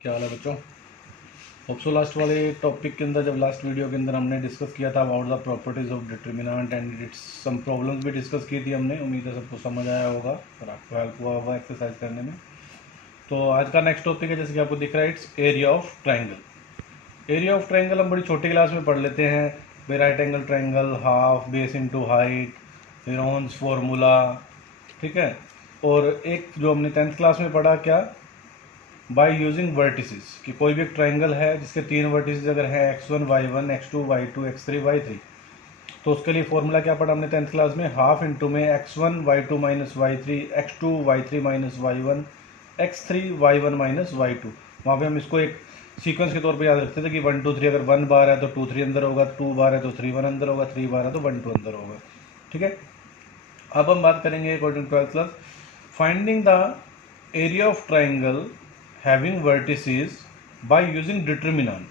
क्या हाल है बच्चों। होप्सो लास्ट वाले टॉपिक के अंदर, जब लास्ट वीडियो के अंदर हमने डिस्कस किया था about the properties of determinant and its some problems भी डिस्कस की थी हमने। उम्मीद है सबको समझ आया होगा और आपको हेल्प हुआ होगा एक्सरसाइज करने में। तो आज का नेक्स्ट टॉपिक है, जैसे कि आपको दिख रहा है, it's area of triangle. Area of triangle हम बड़ी छोटी क्लास में पढ़ लेते हैं। By right angle triangle, half base into height, Heron's formula, ठीक है। और एक जो हमने 10th क्लास में पढ़ा, क्या, बाय यूजिंग वर्टिसेस, कि कोई भी एक ट्राइंगल है जिसके 3 वर्टिसेस अगर है x1 y1 x2 y2 x3 y3, तो उसके लिए फॉर्मूला क्या पढ़ा हमने 10th क्लास में, हाफ इंटू में x1 y2 minus y3 x2 y3 minus y1 x3 y1 minus y2। वहाँ पे हम इसको एक सीक्वेंस के तौर पे याद रखते थे कि 1 2 3, अगर 1 बार है तो 2 3 अंदर होगा, 2 बार है तो 3 1 अंदर होगा, 3 बार है तो 1 2 अंदर होगा, ठीक है। अब हम बात करेंगे according to 12th class, finding the area of triangle having vertices by using determinant.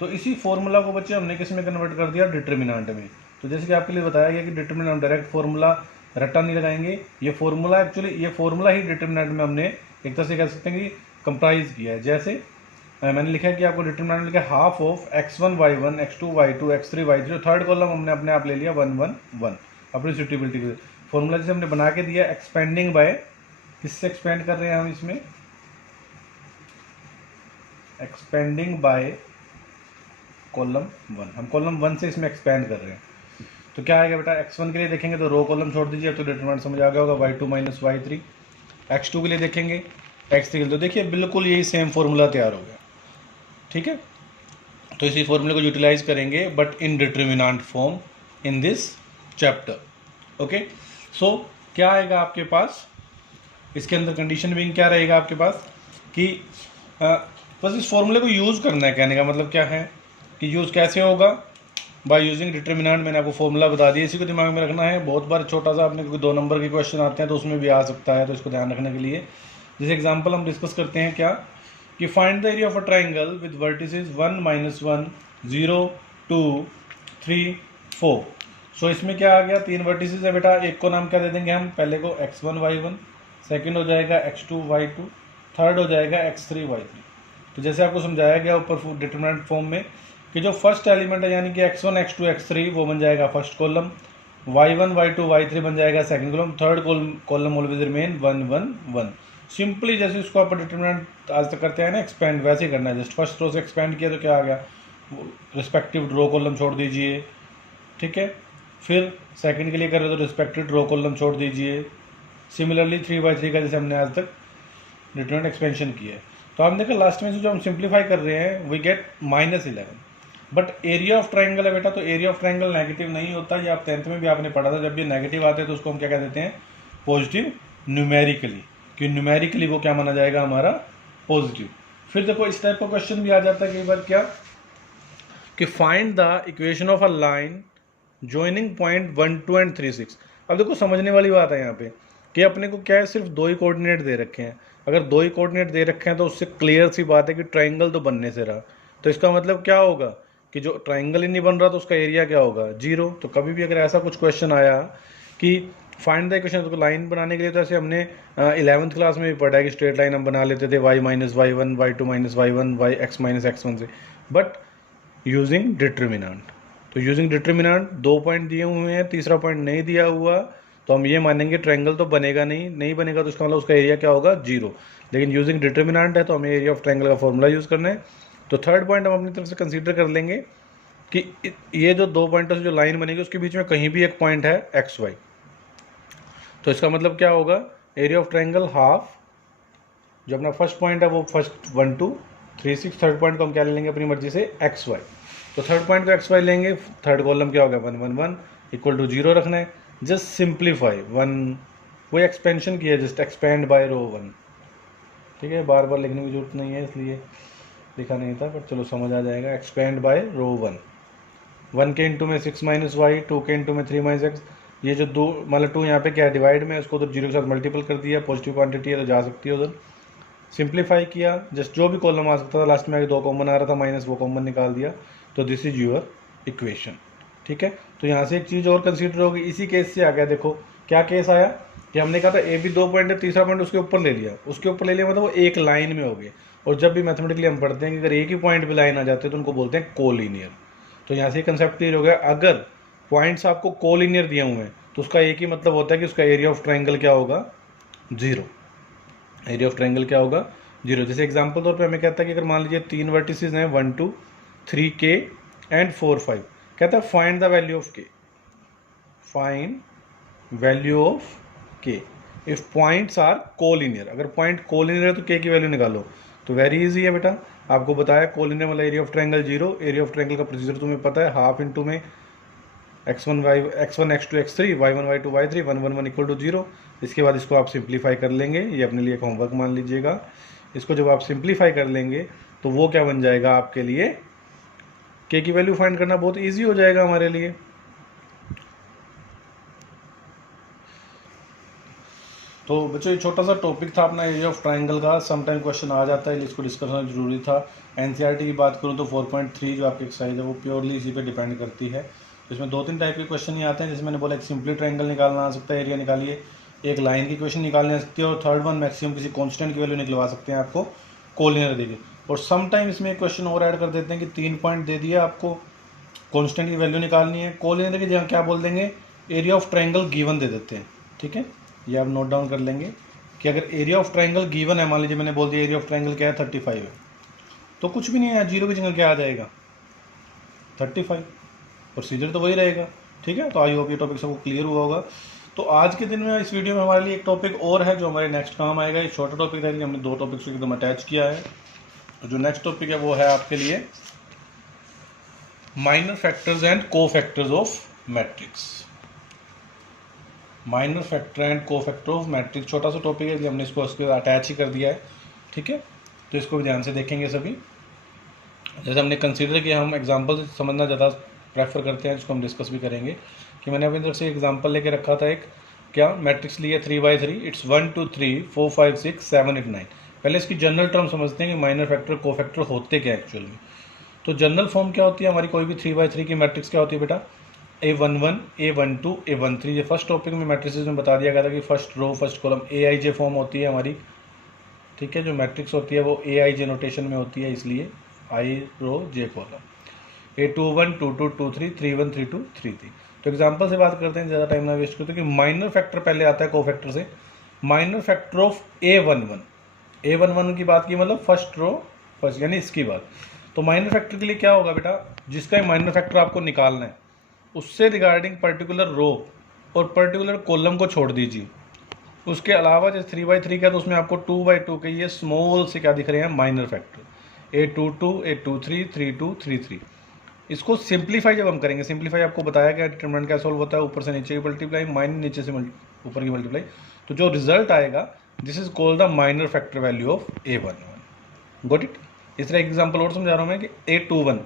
तो इसी फॉर्मूला को बच्चे हमने किस में कन्वर्ट कर दिया, डिटर्मिनेंट में। तो जैसे कि आपके लिए बताया गया कि डिटर्मिनेंट डायरेक्ट फॉर्मूला रट्टा नहीं लगाएंगे, ये फॉर्मूला एक्चुअली ये फॉर्मूला ही डिटर्मिनेंट में हमने एक तरह से कह सकते हैं कि कंप्राइज किया है। जैसे मैंने लिखा है कि आपको डिटर्मिनेंट लिखा है half of x1 y1 x2 y2 x3 y3, third column हमने अपने आप ले लिया 1 1 1 अपनी सुटेबिलिटी के फॉर्मूला जैसे हमने बना के दिया, एक्सपेंडिंग बाय, किससे एक्सपेंड कर रहे हैं हम इसमें, एक्सपेंडिंग बाय कॉलम 1, हम कॉलम 1 से इसमें एक्सपेंड कर रहे हैं। तो क्या आएगा बेटा, x1 के लिए देखेंगे तो रो कॉलम छोड़ दीजिए, अब तो डिटरमिनेंट समझ आ गया होगा, y2 माइनस y3। x2 के लिए देखेंगे, x3 के लिए, तो देखिए बिल्कुल यही सेम फॉर्मूला तैयार हो गया, ठीक है। तो इसी फॉर्मूले को यूटिलाइज करेंगे but in determinant form in this chapter, okay. So क्या आएगा आपके पास, इसके अंदर कंडीशन बिंग क्या रहेगा आपके पास कि बस इस फॉर्मूले को यूज़ करना है। कहने का मतलब क्या है कि यूज़ कैसे होगा, बाय यूजिंग डिटर्मिनेंट। मैंने आपको फॉर्मूला बता दिया, इसी को दिमाग में रखना है। बहुत बार छोटा सा आपने कोई 2 नंबर के क्वेश्चन आते हैं तो उसमें भी आ सकता है, तो इसको ध्यान रखने के लिए जैसे एग्जांपल हम डिस्कस करते हैं क्या, कि find the area of a triangle with vertices 1 -1 0 2 3 4। सो इसमें क्या आ गया, 3 वर्टिसेस है बेटा, एक को नाम क्या दे देंगे हम, पहले को x1 y1, सेकंड हो जाएगा x2 y2, थर्ड हो जाएगा x3 y3। तो जैसे आपको समझाया गया ऊपर डिटरमिनेंट फॉर्म में कि जो फर्स्ट एलिमेंट है यानी कि x1 x2 x3 वो बन जाएगा first column, y1 y2 y3 बन जाएगा second column, third column always remain 1 1 1। Simply जैसे इसको आप डिटरमिनेंट आज तक करते हैं ना एक्सपेंड, वैसे ही करना है। जस्ट फर्स्ट रो से एक्सपेंड किया तो क्या आ गया, रिस्पेक्टिव रो कॉलम छोड़ दीजिए, ठीक है। फिर सेकंड के लिए कर रहे हो तो रिस्पेक्टिव रो कॉलम छोड़ दीजिए। सिमिलरली 3/3 का जैसे हमने आज तक डिटरमिनेंट एक्सपेंशन किया है। तो आप देखो लास्ट में से जो हम सिंप्लीफाई कर रहे हैं we get -11, but area of triangle है बेटा, तो एरिया ऑफ ट्राइंगल नेगेटिव नहीं होता। ये आप 10th में भी आपने पढ़ा था, जब भी नेगेटिव आते हैं तो उसको हम क्या कह देते हैं, पॉजिटिव न्यूमेरिकली, कि न्यूमेरिकली वो क्या माना जाएगा हमारा, पॉजिटिव। फिर देखो इस टाइप का क्वेश्चन भी आ जाता है कई बार, क्या, कि find the equation of a line joining point 1 2 and 3 6। अब देखो समझने वाली बात है यहाँ पे कि अपने को क्या है, सिर्फ 2 ही कोऑर्डिनेट दे रखे हैं। अगर 2 ही कोऑर्डिनेट दे रखे हैं तो उससे क्लियर सी बात है कि ट्राइंगल तो बनने से रहा। तो इसका मतलब क्या होगा कि जो ट्राइंगल ही नहीं बन रहा तो उसका एरिया क्या होगा, 0। तो कभी भी अगर ऐसा कुछ क्वेश्चन आया कि फाइंड द इक्वेशन, तो लाइन बनाने के लिए तो ऐसे हमने 11th क्लास में भी पढ़ा है कि स्ट्रेट लाइन हम बना लेते थे y minus y1 y2 minus y1 y x minus x1 से, बट यूजिंग डिटर्मिनेंट। तो यूजिंग डिटर्मिनेंट 2 पॉइंट दिए हुए हैं, तीसरा पॉइंट नहीं दिया हुआ, तो हम ये मानेंगे ट्रायंगल तो बनेगा नहीं, नहीं बनेगा तो इसका मतलब उसका एरिया क्या होगा, 0। लेकिन यूजिंग डिटर्मिनेंट है तो हमें एरिया ऑफ ट्रायंगल का फॉर्मूला यूज़ करना है। तो थर्ड पॉइंट हम अपनी तरफ से कंसीडर कर लेंगे कि ये जो 2 पॉइंटों से जो लाइन बनेगी उसके बीच में कहीं भी एक पॉइंट है एक्स वाई। तो इसका मतलब क्या होगा, एरिया ऑफ ट्रायंगल हाफ, जो अपना फर्स्ट पॉइंट है वो फर्स्ट 1 2 3 6, थर्ड पॉइंट को हम क्या ले लेंगे अपनी मर्जी से एक्स वाई। तो थर्ड पॉइंट को एक्स वाई लेंगे, थर्ड कॉलम क्या होगा 1 1 1 इक्वल टू 0 रखना है। जस्ट सिंप्लीफाई 1, वो एक्सपेंशन की है, जस्ट एक्सपेंड बाय रो 1, ठीक है। बार बार लिखने की जरूरत नहीं है इसलिए लिखा नहीं था, पर चलो समझ आ जाएगा। एक्सपेंड बाय रो 1 के इंटू में 6 माइनस वाई, 2 के इंटू में 3 माइनस एक्स। ये जो 2 मतलब 2 यहाँ पे क्या डिवाइड में, उसको तो 0 के साथ मल्टीपल कर दिया, पॉजिटिव क्वांटिटी है तो जा सकती है उधर। सिंप्लीफाई किया, जस्ट जो भी कॉलम आ सकता था, लास्ट में 2 कॉमन आ रहा था माइनस, वो कॉमन निकाल दिया। तो दिस इज यूअर इक्वेशन, ठीक है। तो यहाँ से एक चीज़ और कंसीडर होगी, इसी केस से आ गया। देखो क्या केस आया कि हमने कहा था ए भी 2 पॉइंट है, तीसरा पॉइंट उसके ऊपर ले लिया, उसके ऊपर ले लिया मतलब वो एक लाइन में हो गए। और जब भी मैथमेटिकली हम पढ़ते हैं कि अगर एक ही पॉइंट पे लाइन आ जाते हैं तो उनको बोलते हैं कोलिनियर। तो यहाँ से कंसेप्ट क्लियर हो गया, अगर पॉइंट्स आपको कोलिनियर दिए हुए हैं तो उसका एक ही मतलब होता है कि उसका एरिया ऑफ ट्रायंगल क्या होगा, 0। एरिया ऑफ ट्रायंगल क्या होगा, 0। जैसे एग्जांपल तौर पे हमें कहता है कि अगर मान लीजिए 3 वर्टिसेस हैं 1 2 3 के एंड 4 5, कहता है फाइंड द वैल्यू ऑफ के, फाइंड वैल्यू ऑफ के इफ पॉइंट्स आर कोलिनियर। अगर पॉइंट कोलिनियर है तो के की वैल्यू निकालो। तो वेरी इजी है बेटा, आपको बताया कोलिनियर वाला area of triangle 0। Area of triangle का प्रोसीजर तुम्हें पता है, हाफ इंटू में x1 x2 x3 y1 y2 y3 1 1 1 equal to 0। इसके बाद इसको आप सिंप्लीफाई कर लेंगे, ये अपने लिए एक होमवर्क मान लीजिएगा। इसको जब आप सिंप्लीफाई कर लेंगे तो वो क्या बन जाएगा आपके लिए, के की वैल्यू फाइंड करना बहुत ईजी हो जाएगा हमारे लिए। तो बच्चों ये छोटा सा टॉपिक था अपना एरिया ऑफ ट्रायंगल का, समटाइम क्वेश्चन आ जाता है, इसको डिस्कस करना जरूरी था। एनसीईआरटी की बात करूँ तो 4.3 जो आपकी एक्सरसाइज है वो प्योरली इसी पे डिपेंड करती है। इसमें 2-3 टाइप के क्वेश्चन ही आते हैं, जैसे मैंने बोला एक सिंपली ट्रायंगल निकालना आ सकता है, एरिया निकालिए, एक लाइन की क्वेश्चन निकालनी आ सकती है, और थर्ड वन मैक्सिमम किसी कॉन्स्टेंट की वैल्यू निकलवा सकते हैं आपको कोलिनियर देके। और समटाइम इसमें एक क्वेश्चन और ऐड कर देते हैं कि 3 पॉइंट दे दिया आपको, कॉन्स्टेंट की वैल्यू निकालनी है, कोलिनियर की जगह क्या बोल देंगे, एरिया ऑफ ट्रायंगल गिवन दे देते हैं। ठीक है, ये आप नोट डाउन कर लेंगे कि अगर एरिया ऑफ ट्रायंगल गिवन है, मान लीजिए मैंने बोल दिया एरिया ऑफ ट्रायंगल क्या है 35 है, तो कुछ भी नहीं है, 0 की जगह क्या आ जाएगा 35, प्रोसीजर तो वही रहेगा। ठीक है, तो आई होप ये टॉपिक सबको क्लियर हुआ होगा। तो आज के दिन में इस वीडियो में हमारे लिए एक टॉपिक और है जो हमारे नेक्स्ट काम आएगा। ये छोटा टॉपिक था, हमने 2 टॉपिक्स को एकदम अटैच किया है। तो जो नेक्स्ट टॉपिक है वो है आपके लिए माइनर फैक्टर्स एंड को factors of matrix. Minor factor and को फैक्टर ऑफ मैट्रिक्स छोटा सा टॉपिक है, इसलिए हमने इसको उसके अटैच ही कर दिया है। ठीक है, तो इसको भी ध्यान से देखेंगे सभी। जैसे हमने कंसीडर किया, हम एग्जांपल समझना ज़्यादा प्रेफर करते हैं, जिसको हम डिस्कस भी करेंगे। कि मैंने अपनी तरफ से एग्जांपल लेके रखा था, एक क्या मैट्रिक्स लिया 3x3, इट्स 1 2 3 4 5 6 7 8 9। पहले इसकी जनरल टर्म समझते हैं कि माइनर फैक्टर को फैक्टर होते क्या एक्चुअल में। तो जनरल फॉर्म क्या होती है हमारी, कोई भी 3x3 की मैट्रिक्स क्या होती है बेटा, A11 A12 A13। ये फर्स्ट टॉपिक में मैट्रिसेस में बता दिया गया था कि first row first column AIJ form होती है हमारी। ठीक है, जो मैट्रिक्स होती है वो AIJ नोटेशन में होती है, इसलिए I row J column. A21 22 23 31 32 33। तो एग्जांपल से बात करते हैं, ज़्यादा टाइम ना वेस्ट करते, कि माइनर फैक्टर पहले आता है कोफैक्टर से। माइनर फैक्टर ऑफ A11 की बात की, मतलब फर्स्ट रो फर्स्ट, यानी इसकी बात। तो माइनर फैक्टर के लिए क्या होगा बेटा, जिसका माइनर फैक्टर आपको निकालना है उससे रिगार्डिंग पर्टिकुलर रो और पर्टिकुलर कॉलम को छोड़ दीजिए। उसके अलावा जैसे 3x3 का, तो उसमें आपको 2x2 के ये स्मॉल से क्या दिख रहे हैं, माइनर फैक्टर A22 A23 32 33। इसको सिंप्लीफाई जब हम करेंगे, सिंप्लीफाई आपको बताया गया डिटरमिनेंट क्या सॉल्व होता है, ऊपर से नीचे की मल्टीप्लाई, माइनस नीचे से ऊपर की मल्टीप्लाई, तो जो रिजल्ट आएगा this is called the minor factor value of A11। Got it. इस तरह एग्जाम्पल और समझा रहा हूँ मैं कि A21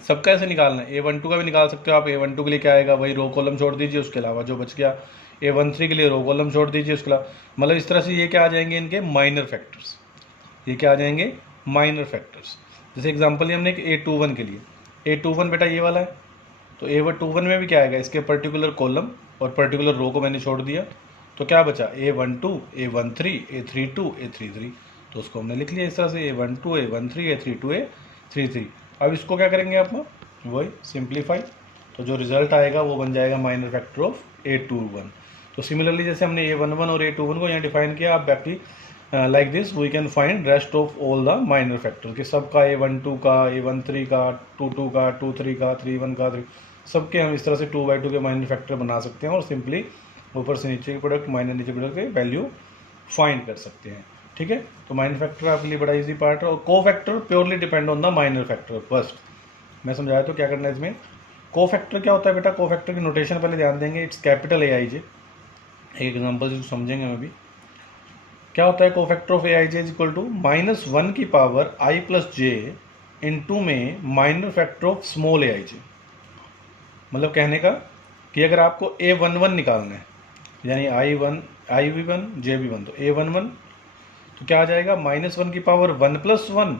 सबका ऐसे निकालना है, A12 का भी निकाल सकते हो आप। A12 के लिए क्या आएगा, वही रो कॉलम छोड़ दीजिए, उसके अलावा जो बच गया। A13 के लिए रो कॉलम छोड़ दीजिए, उसके अलावा, मतलब इस तरह से ये क्या आ जाएंगे, इनके माइनर फैक्टर्स। ये क्या आ जाएंगे, माइनर फैक्टर्स। जैसे एग्जांपल ही हमने A21 के लिए, A21 बेटा ये वाला है, तो A21 में भी क्या आएगा, इसके पर्टिकुलर कॉलम और पर्टिकुलर रो को मैंने छोड़ दिया, तो क्या बचा A12 A13 A32 A33। तो उसको हमने लिख लिया इस तरह से A12 A13 A32 A33। अब इसको क्या करेंगे आप, वही सिंप्लीफाई, तो जो रिजल्ट आएगा वो बन जाएगा माइनर फैक्टर ऑफ A21। तो सिमिलरली जैसे हमने A11 और A21 को यहाँ डिफाइन किया, आप बाकी like this we can find rest of all the minor factor, कि सबका A12 का A13 का 22 का 23 का 31 का 3, सबके हम इस तरह से 2/2 के माइनर फैक्टर बना सकते हैं और सिंपली ऊपर से नीचे के प्रोडक्ट माइनर नीचे प्रोडक्ट के वैल्यू फाइंड कर सकते हैं। ठीक है, तो माइनर फैक्टर आपके लिए बड़ा इजी पार्ट है। और को factor purely depend on the minor factor. First मैं समझाया तो क्या करना है इसमें, को फैक्टर क्या होता है बेटा, को फैक्टर की नोटेशन पहले ध्यान देंगे, इट्स कैपिटल AIJ। एक एग्जांपल से समझेंगे हम अभी क्या होता है। Cofactor of AIJ is equal to -1 की power I plus J into में minor factor of small AIJ। मतलब कहने का कि अगर आपको A11 निकालना है, यानी I1 JB1, तो A11 तो क्या आ जाएगा, -1 की पावर 1 + 1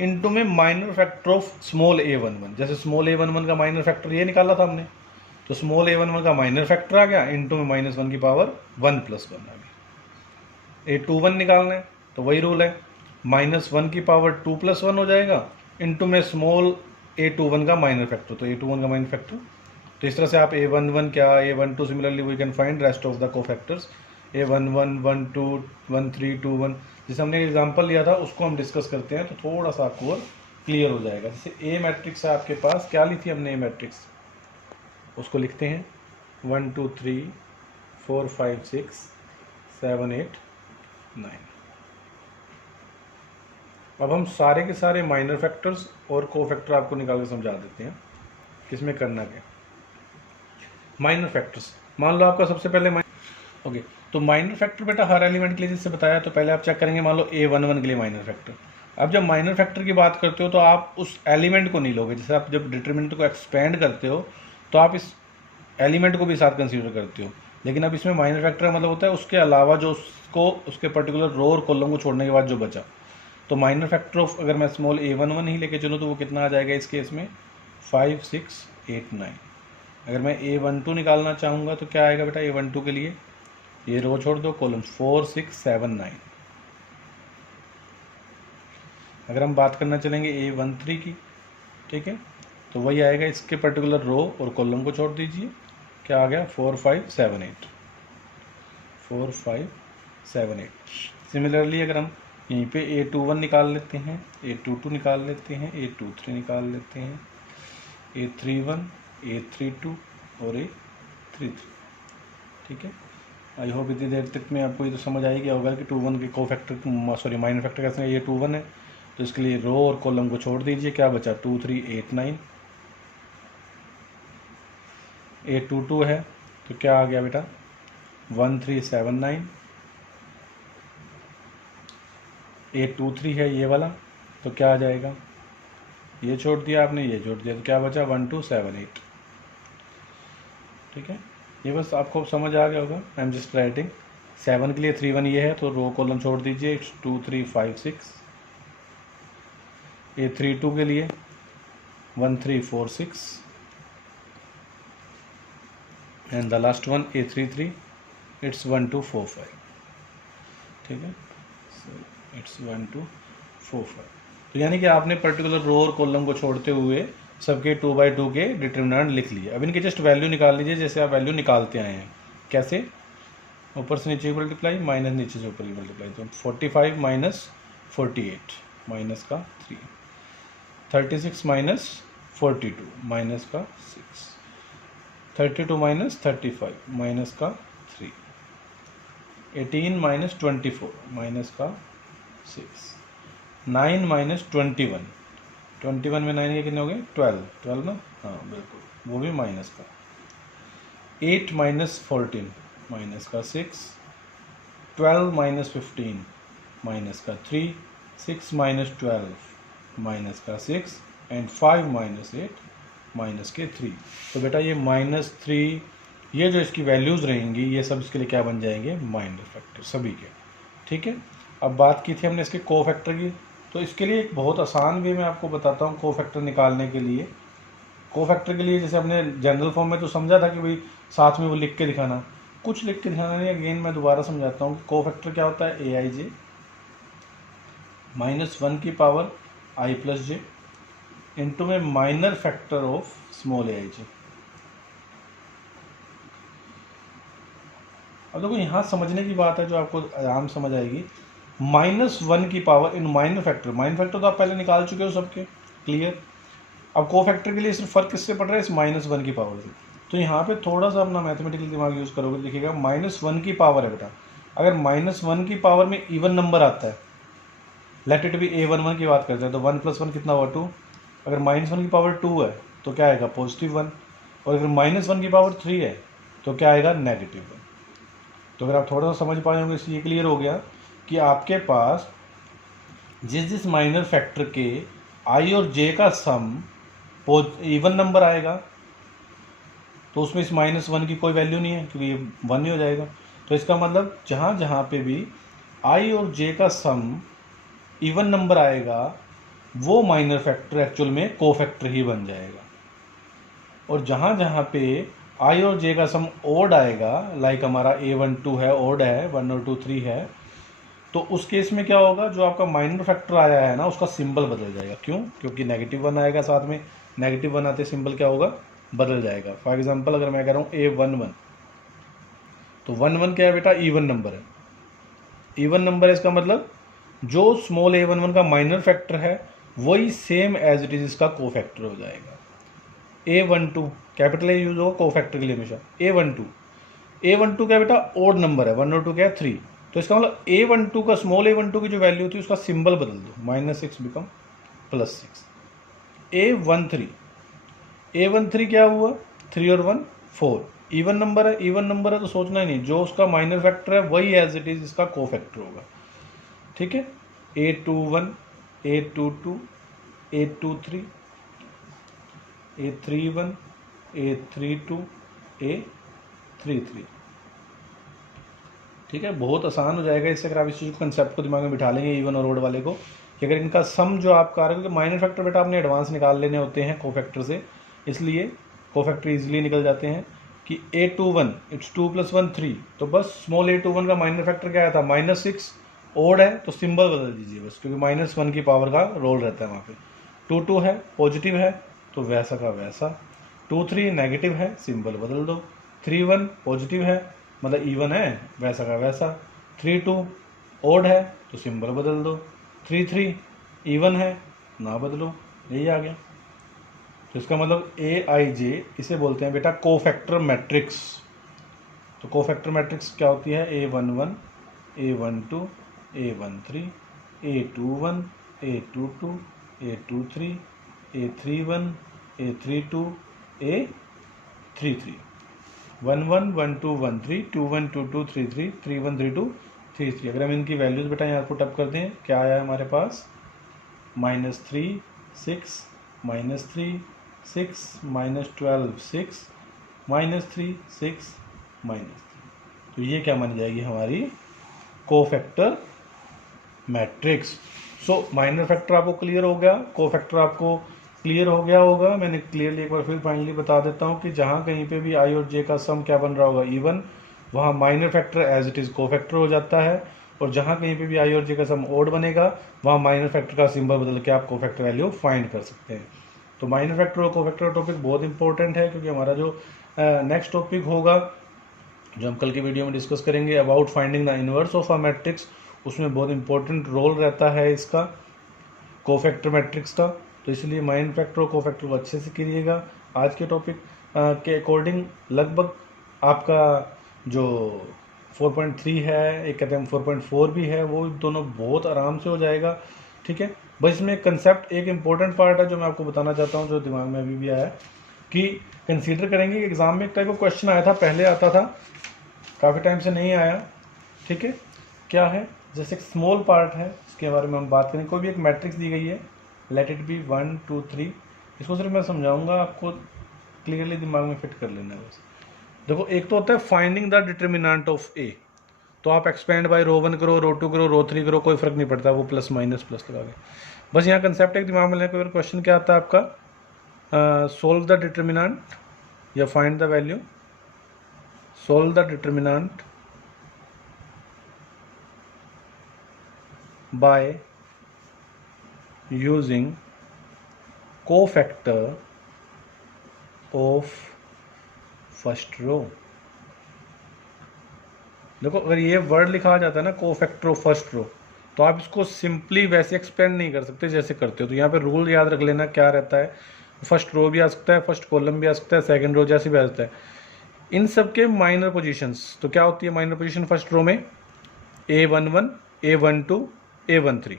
इंटू में minor factor of small A11। जैसे स्मॉल A11 का माइनर फैक्टर ये निकाला था हमने, तो स्मॉल A11 का माइनर फैक्टर आ गया इंटू में -1 की पावर 1 + 1 आ गया। A21 निकालना है तो वही रूल है, -1 की पावर 2 + 1 हो जाएगा, इनटू में स्मॉल a21 का माइनर फैक्टर, तो a21 का माइनर फैक्टर। तो इस तरह से आप a11 क्या, a12 similarly we can find rest of the cofactors, a11 12 13 21। जैसे हमने एग्जांपल लिया था उसको हम डिस्कस करते हैं तो थोड़ा सा आपको और क्लियर हो जाएगा। जैसे ए मैट्रिक्स है आपके पास, क्या ली थी हमने ए मैट्रिक्स, उसको लिखते हैं 1 2 3 4 5 6 7 8 9। अब हम सारे के सारे माइनर फैक्टर्स और कोफैक्टर आपको निकाल के समझा देते हैं किसमें करना क्या। माइनर फैक्टर्स, मान लो आपका सबसे पहले ओके, तो माइनर फैक्टर बेटा हर एलिमेंट के लिए जैसे बताया, तो पहले आप चेक करेंगे, मान लो a11 के लिए माइनर फैक्टर। अब जब माइनर फैक्टर की बात करते हो तो आप उस एलिमेंट को नहीं लोगे, जैसे आप जब डिटरमिनेंट को एक्सपेंड करते हो तो आप इस एलिमेंट को भी साथ कंसीडर करते हो, लेकिन अब इसमें माइनर फैक्टर का मतलब होता है उसके अलावा जो उसको उसके पर्टिकुलर रो और कॉलम को छोड़ने के बाद जो बचा। तो माइनर फैक्टर ऑफ अगर मैं स्मॉल a11 ही लेके चलूँ तो वो कितना आ जाएगा इस केस में 5 6 8 9। अगर मैं a12 निकालना चाहूँगा तो क्या आएगा बेटा a12 के लिए, ये रो छोड़ दो, कॉलम 4 6 7 9। अगर हम बात करना चलेंगे a13 की, ठीक है, तो वही आएगा, इसके पर्टिकुलर रो और कॉलम को छोड़ दीजिए, क्या आ गया 4 5 7 8 4 5 7 8। सिमिलरली अगर हम यहीं पे a21 निकाल लेते हैं, a22 निकाल लेते हैं, a23 निकाल लेते हैं, a31 a32 और a33, ठीक है। आई होप इतनी देर तक में आपको ये तो समझ आई गया होगा कि 21 के कोफैक्टर सॉरी माइनर फैक्टर कैसे है। ये 21 है तो इसके लिए रो और कॉलम को छोड़ दीजिए, क्या बचा 2 3 8 9। a22 है तो क्या आ गया बेटा 1 3 7 9। a23 है ये वाला तो क्या आ जाएगा, ये छोड़ दिया आपने, ये छोड़ दिया, तो क्या बचा 1 2 7 8, ठीक है। ये बस आपको समझ आ गया होगा, आई एम जस्ट राइटिंग। 7 के लिए 3 1 ये है तो रो कॉलम छोड़ दीजिए, 2 3 5 6। a32 के लिए 1 3 4 6 and the last one a33 it's 1 2 4 5, ठीक है, इट्स 1 2 4 5। तो यानी कि आपने पर्टिकुलर रो और कॉलम को छोड़ते हुए सबके 2 बाई 2 के डिटरमिनेंट लिख लिए। अब इनके जस्ट वैल्यू निकाल लीजिए जैसे आप वैल्यू निकालते आए हैं। कैसे, ऊपर से नीचे मल्टीप्लाई माइनस नीचे से ऊपर मल्टीप्लाई, तो 45 माइनस 48 माइनस का 3, 36 माइनस 42 माइनस का 6, 32 माइनस 35 माइनस का 3, 18 माइनस 24 माइनस का 6, 9 माइनस 21, 21 में 9 के कितने हो गए 12, 12 ना, हाँ बिल्कुल वो भी माइनस का, 8 माइनस 14 माइनस का 6, 12 माइनस 15 माइनस का 3, 6 माइनस 12 माइनस का 6 एंड 5 माइनस 8 माइनस के 3। तो बेटा ये -3 ये जो इसकी वैल्यूज़ रहेंगी ये सब इसके लिए क्या बन जाएंगे माइनर फैक्टर सभी के, ठीक है। अब बात की थी हमने इसके कोफैक्टर की, तो इसके लिए एक बहुत आसान वे मैं आपको बताता हूँ कोफैक्टर निकालने के लिए। कोफैक्टर के लिए जैसे हमने जनरल फॉर्म में तो समझा था कि भाई साथ में वो लिख के दिखाना, कुछ लिख के दिखाना नहीं, अगेन मैं दोबारा समझाता हूँ। कोफैक्टर क्या होता है aij -1 की power i plus J into में minor factor of small aij। अब देखो यहाँ समझने की बात है जो आपको आराम समझ आएगी। -1 की पावर इन माइनर फैक्टर तो आप पहले निकाल चुके हो सबके, क्लियर। अब कोफैक्टर के लिए सिर्फ फर्क किससे पड़ रहा है इस -1 की पावर से। तो यहाँ पे थोड़ा सा अपना मैथमेटिकल दिमाग यूज़ करोगे, देखिएगा -1 की पावर है बेटा, अगर -1 की पावर में इवन नंबर आता है, लेट इट बी a11 की बात करते हैं, तो 1 + 1 कितना हुआ 2। अगर -1 की पावर 2 है तो क्या आएगा +1, और अगर -1 की पावर 3 है तो क्या आएगा -1। तो अगर आप थोड़ा सा समझ पाए होंगे इसलिए क्लियर हो गया कि आपके पास जिस माइनर फैक्टर के i और j का सम इवन नंबर आएगा तो उसमें इस -1 की कोई वैल्यू नहीं है क्योंकि ये 1 ही हो जाएगा। तो इसका मतलब जहाँ जहाँ पे भी i और j का सम इवन नंबर आएगा वो माइनर फैक्टर एक्चुअल में कोफैक्टर ही बन जाएगा, और जहाँ जहाँ पे i और j का सम ओड आएगा, लाइक हमारा a12 है ओड है, 1 और 2 3 है, तो उस केस में क्या होगा, जो आपका माइनर फैक्टर आया है ना उसका सिंबल बदल जाएगा। क्यों? क्योंकि -1 आएगा साथ में, -1 आते सिंबल क्या होगा, बदल जाएगा। फॉर एग्जांपल अगर मैं कह रहा हूँ A11, तो 11 क्या है बेटा, इवन नंबर है। इवन नंबर है इसका मतलब जो स्मॉल a11 का माइनर फैक्टर है वही सेम एज इट इज इसका कोफैक्टर हो जाएगा। A12 कैपिटल ए यूज होगा कोफैक्टर के लिए हमेशा। A12 क्या बेटा, ओड नंबर है, 1 और 2 क्या है 3, तो इसका मतलब A12 का स्मॉल a12 की जो वैल्यू थी उसका सिंबल बदल दो, -6 बिकम +6। A13 क्या हुआ, 3 और 1 4, इवन नंबर है, इवन नंबर है तो सोचना ही नहीं, जो उसका माइनर फैक्टर है वही एज इट इज इसका कोफैक्टर होगा। ठीक है, A21, A22, A23, A31, A32, A33। ठीक है, बहुत आसान हो जाएगा इससे अगर आप इस चीज़ को कंसेप्ट को दिमाग में बिठा लेंगे इवन और ओड वाले को, कि अगर इनका सम जो आपका आ रहा है, क्योंकि माइनर फैक्टर बेटा आपने एडवांस निकाल लेने होते हैं कोफैक्टर से, इसलिए कोफैक्टर इजीली निकल जाते हैं कि A21 इट्स 2 + 1 3, तो बस स्मॉल a21 का माइनर फैक्टर क्या आया था, -6, ओड है तो सिंबल बदल दीजिए बस, क्योंकि -1 की पावर का रोल रहता है वहाँ पे। 2 है पॉजिटिव है तो वैसा का वैसा, 2 3 नेगेटिव है सिंबल बदल दो, 3 1 पॉजिटिव है मतलब इवन है वैसा का वैसा, 3 2 ओड है तो सिंबल बदल दो, 3 3 इवन है ना बदलो, यही आ गया। तो इसका मतलब AIJ इसे बोलते हैं बेटा कोफैक्टर मैट्रिक्स। तो कोफैक्टर मैट्रिक्स क्या होती है, A11, A12, A13, A21, A22, A23, A31, A32, A33, 11 12 13 21 22 33 31 32 33। अगर हम इनकी वैल्यूज बेटा यहाँ पुट अप कर दें, क्या आया है हमारे पास, -3 6 -3 6 -12 6 -3 6 -3। तो ये क्या मानी जाएगी हमारी कोफैक्टर मैट्रिक्स। सो माइनर फैक्टर आपको क्लियर हो गया, कोफैक्टर आपको क्लियर हो गया होगा। मैंने क्लियरली एक बार फिर फाइनली बता देता हूँ कि जहाँ कहीं पे भी आई और जे का सम क्या बन रहा होगा, इवन, वहाँ minor factor as it is cofactor हो जाता है, और जहाँ कहीं पे भी आई और जे का सम ओड बनेगा वहाँ माइनर फैक्टर का सिंबल बदल के आप कोफैक्टर वैल्यू फाइंड कर सकते हैं। तो माइनर फैक्टर और कोफैक्टर का टॉपिक बहुत इंपॉर्टेंट है, क्योंकि हमारा जो नेक्स्ट टॉपिक होगा जो हम कल की वीडियो में डिस्कस करेंगे about finding the inverse of a matrix, उसमें बहुत इंपॉर्टेंट रोल रहता है इसका कोफैक्टर मैट्रिक्स का। तो इसलिए माइनर फैक्टर और कोफैक्टर को अच्छे से करिएगा। आज के टॉपिक के अकॉर्डिंग लगभग आपका जो 4.3 है, एक कहते हैं 4.4 भी है, वो दोनों बहुत आराम से हो जाएगा। ठीक है, बस इसमें कंसेप्ट एक इम्पोर्टेंट पार्ट है जो मैं आपको बताना चाहता हूँ, जो दिमाग में अभी भी आया कि कंसीडर करेंगे कि एग्ज़ाम में एक टाइप का क्वेश्चन आया था, पहले आता था, काफ़ी टाइम से नहीं आया। ठीक है, क्या है, जैसे एक स्मॉल पार्ट है इसके बारे में हम बात करें। कोई भी एक मैट्रिक्स दी गई है, लेट इट बी 1 2 3, इसको सिर्फ मैं समझाऊंगा, आपको क्लियरली दिमाग में फिट कर लेना है बस। देखो, एक तो होता है फाइंडिंग द डिटर्मिनेंट ऑफ ए, तो आप एक्सपेंड बाय रो 1 करो, रो 2 करो, रो 3 करो, कोई फर्क नहीं पड़ता, वो प्लस माइनस प्लस लगा के। बस यहाँ कंसेप्ट एक दिमाग में लेने को, क्वेश्चन क्या आता है आपका, सोल्व द डिटर्मिनेंट या find the value, solve the determinant by using cofactor of first row। देखो, अगर ये वर्ड लिखा जाता है ना कोफैक्टर ऑफ फर्स्ट रो, तो आप इसको सिंपली वैसे एक्सपेंड नहीं कर सकते जैसे करते हो। तो यहाँ पे रूल याद रख लेना क्या रहता है, फर्स्ट रो भी आ सकता है, फर्स्ट कॉलम भी आ सकता है, सेकंड रो जैसे भी आ सकता है, इन सब के माइनर पोजीशंस। तो क्या होती है माइनर पोजीशन फर्स्ट रो में, A11 A12 A13।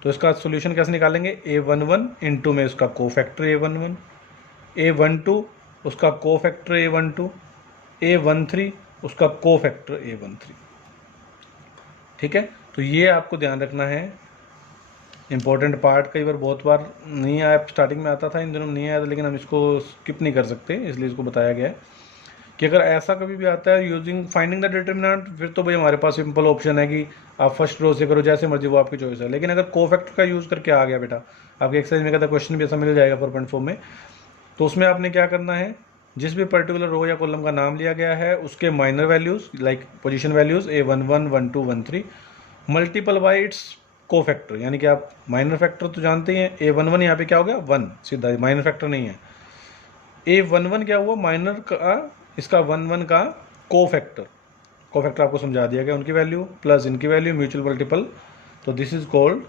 तो इसका सॉल्यूशन कैसे निकालेंगे, A11 इंटू में उसका कोफैक्टर A11, A12 उसका कोफैक्टर A12, A13 उसका कोफैक्टर A13। ठीक है, तो ये आपको ध्यान रखना है, इंपॉर्टेंट पार्ट। कई बार बहुत बार नहीं आया, स्टार्टिंग में आता था, इन दिनों नहीं आया था, लेकिन हम इसको स्किप नहीं कर सकते, इसलिए इसको बताया गया है कि अगर ऐसा कभी भी आता है यूजिंग फाइंडिंग द डिटर्मिनेंट, फिर तो भाई हमारे पास सिंपल ऑप्शन है कि आप फर्स्ट रो से करो, जैसे मर्जी, वो आपकी चॉइस है। लेकिन अगर कोफैक्टर का यूज़ करके आ गया बेटा, आपके एक्सरसाइज में कहता क्वेश्चन भी ऐसा मिल जाएगा 4.4 में, तो उसमें आपने क्या करना है, जिस भी पर्टिकुलर रो या कॉलम का नाम लिया गया है उसके minor values like position values A11 12 13, multiple by its को फैक्टर, यानी कि आप माइनर फैक्टर तो जानते ही हैं, A11 यहाँ पे क्या हो गया 1 सीधा, माइनर फैक्टर नहीं है। A11 क्या हुआ माइनर का, इसका 1 का को फैक्टर आपको समझा दिया गया, उनकी वैल्यू प्लस इनकी वैल्यू म्यूचुअल मल्टीपल, तो this is called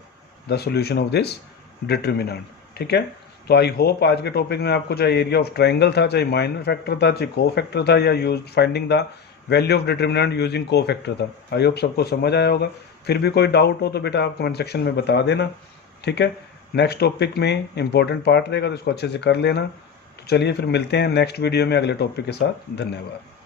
the solution of this determinant. ठीक है, तो आई होप आज के टॉपिक में आपको चाहे एरिया ऑफ ट्राइंगल था, चाहे माइनर फैक्टर था, चाहे को फैक्टर था, या use finding the value of determinant using को फैक्टर था, आई होप सबको समझ आया होगा। फिर भी कोई डाउट हो तो बेटा आप कमेंट सेक्शन में बता देना। ठीक है, नेक्स्ट टॉपिक में इंपॉर्टेंट पार्ट रहेगा तो इसको अच्छे से कर लेना। तो चलिए फिर मिलते हैं नेक्स्ट वीडियो में अगले टॉपिक के साथ। धन्यवाद।